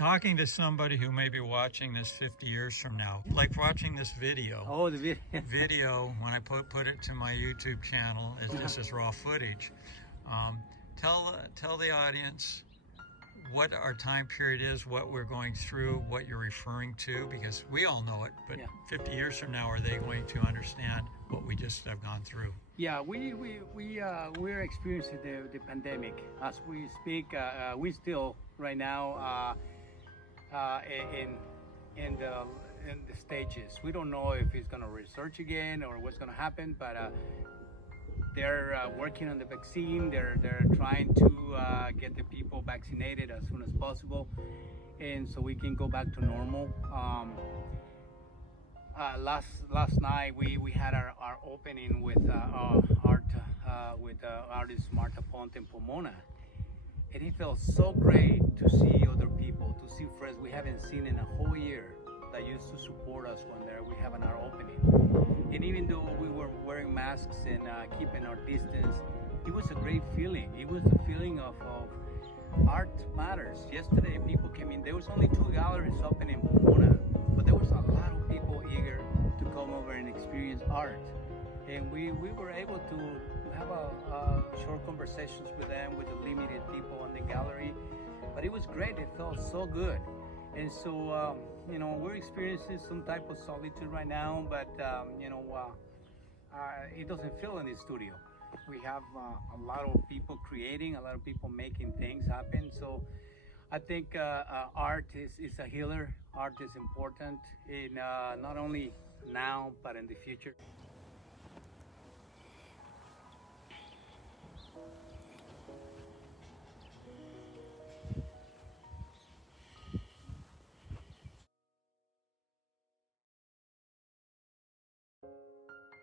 talking to somebody who may be watching this 50 years from now, like watching this video. Oh, the video. Video, when I put it to my YouTube channel, is just as raw footage. Tell the audience what our time period is, what we're going through, what you're referring to, because we all know it, but 50 years from now, are they going to understand what we just have gone through? Yeah, we're experiencing the pandemic as we speak. We still right now in the stages. We don't know if it's going to resurge again or what's going to happen, but they're working on the vaccine. They're trying to get the people vaccinated as soon as possible, and so we can go back to normal. Last night we had our opening with art with artist Marta Ponte in Pomona, and it felt so great to see other people, to see friends we haven't seen in a whole year that used to support us when we have our opening. And even though we were wearing masks and keeping our distance, it was a great feeling. It was a feeling of art matters. Yesterday people came in. There was only 2 galleries open in Pomona, but there was a lot of people eager to come over and experience art. And we were able to have short conversations with them, with the limited people in the gallery. But it was great. It felt so good. And so, you know, we're experiencing some type of solitude right now, but, you know, it doesn't feel in the studio. We have a lot of people creating, a lot of people making things happen. So I think art is a healer. Art is important in not only now, but in the future.